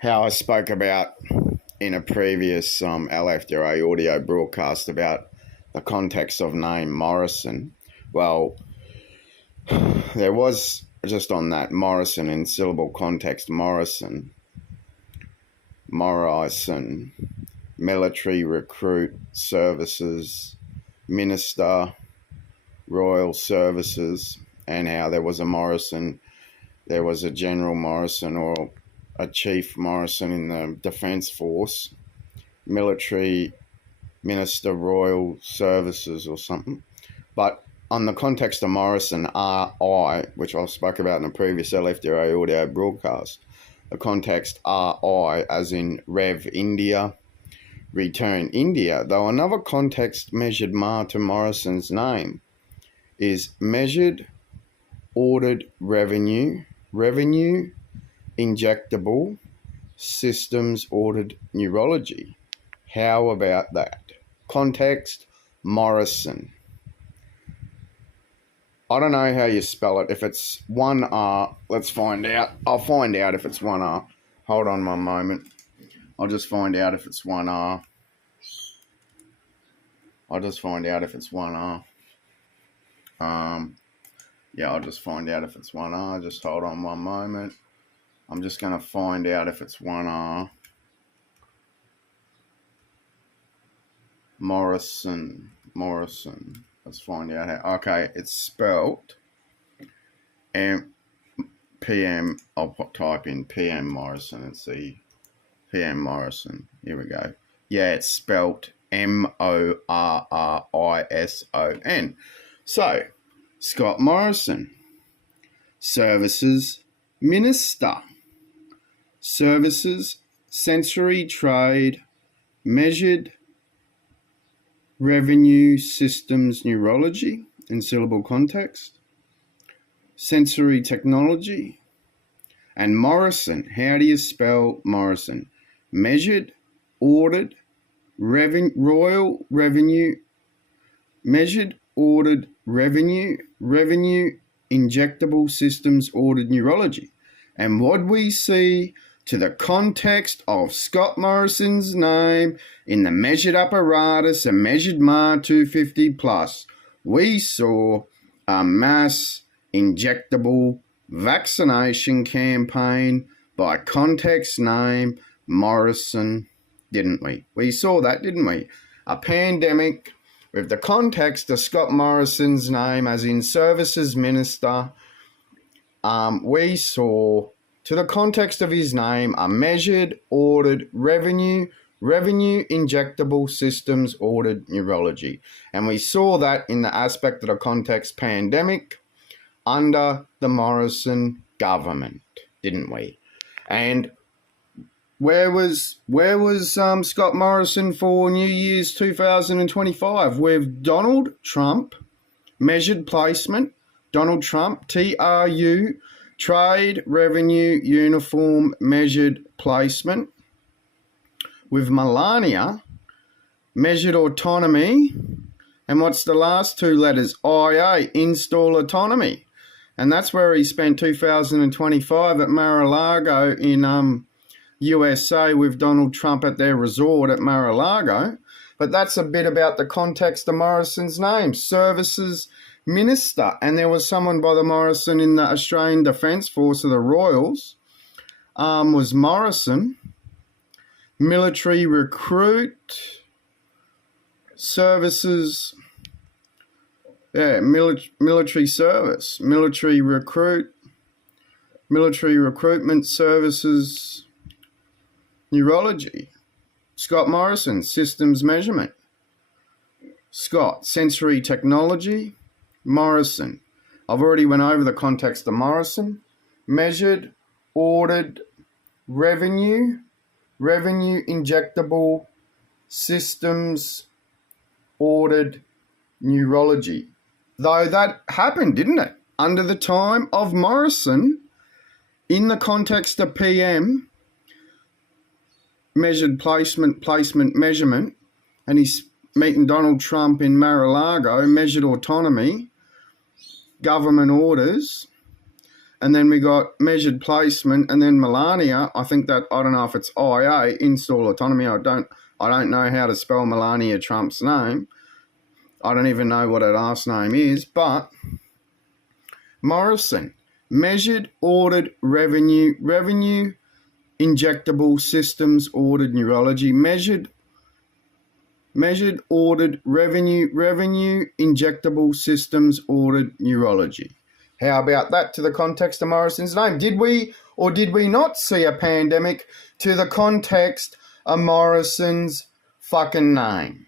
how I spoke about in a previous LFDRA audio broadcast about the context of name Morrison. Well, there was just on that Morrison in syllable context, morrison, military recruit services, minister, royal services, and how there was a Morrison, there was a General Morrison or a Chief Morrison in the Defence Force, military minister, royal services or something. But on the context of Morrison, RI, which I spoke about in a previous LFDRA audio broadcast, the context RI as in Rev India, Return India, though another context measured Ma to Morrison's name is measured, ordered revenue, injectable, systems ordered neurology. How about that? Context, Morrison. I don't know how you spell it. If it's one R, let's find out. I'll find out if it's one R. Hold on one moment. I'll just find out if it's one R. I'll just find out if it's one R. Yeah, I'll just find out if it's one R. Just hold on one moment. I'm just going to find out if it's one R. Morrison. Let's find out how. Okay, it's spelt PM. I'll type in PM Morrison and see PM Morrison. Here we go. Yeah, it's spelt Morrison. So, Scott Morrison, Services Minister, Services Sensory Trade, Measured Revenue Systems Neurology in syllable context, Sensory Technology, and Morrison. How do you spell Morrison? Measured, ordered, royal revenue, measured, ordered revenue, injectable systems ordered neurology. And what we see to the context of Scott Morrison's name in the measured apparatus and measured MAR 250 plus, we saw a mass injectable vaccination campaign by context name Morrison, didn't we? We saw that, didn't we? A pandemic with the context of Scott Morrison's name as in Services Minister. We saw to the context of his name a measured, ordered revenue injectable systems ordered neurology. And we saw that in the aspect of the context pandemic under the Morrison government, didn't we? And where was Scott Morrison for New Year's 2025? With Donald Trump, measured placement, Donald Trump, TRU, Trade Revenue Uniform Measured Placement. With Melania, measured autonomy. And what's the last two letters? IA, install autonomy. And that's where he spent 2025 at Mar-a-Lago in USA with Donald Trump at their resort at Mar-a-Lago. But that's a bit about the context of Morrison's name, Services Minister. And there was someone by the Morrison in the Australian Defence Force of the Royals, was Morrison. Military recruit, services, military service, military recruitment services, neurology. Scott Morrison, systems measurement. Scott, sensory technology. Morrison, I've already went over the context of Morrison. Measured, ordered, revenue injectable systems ordered neurology. Though that happened, didn't it? Under the time of Morrison, in the context of PM, measured placement, measurement, and he's meeting Donald Trump in Mar-a-Lago, measured autonomy, government orders, and then we got measured placement, and then Melania. I think that, I don't know if it's IA, install autonomy. I don't know how to spell Melania Trump's name. I don't even know what her last name is, but Morrison, measured, ordered, revenue, injectable systems, ordered neurology, measured, ordered, revenue, injectable systems, ordered neurology. How about that to the context of Morrison's name? Did we or did we not see a pandemic to the context of Morrison's fucking name?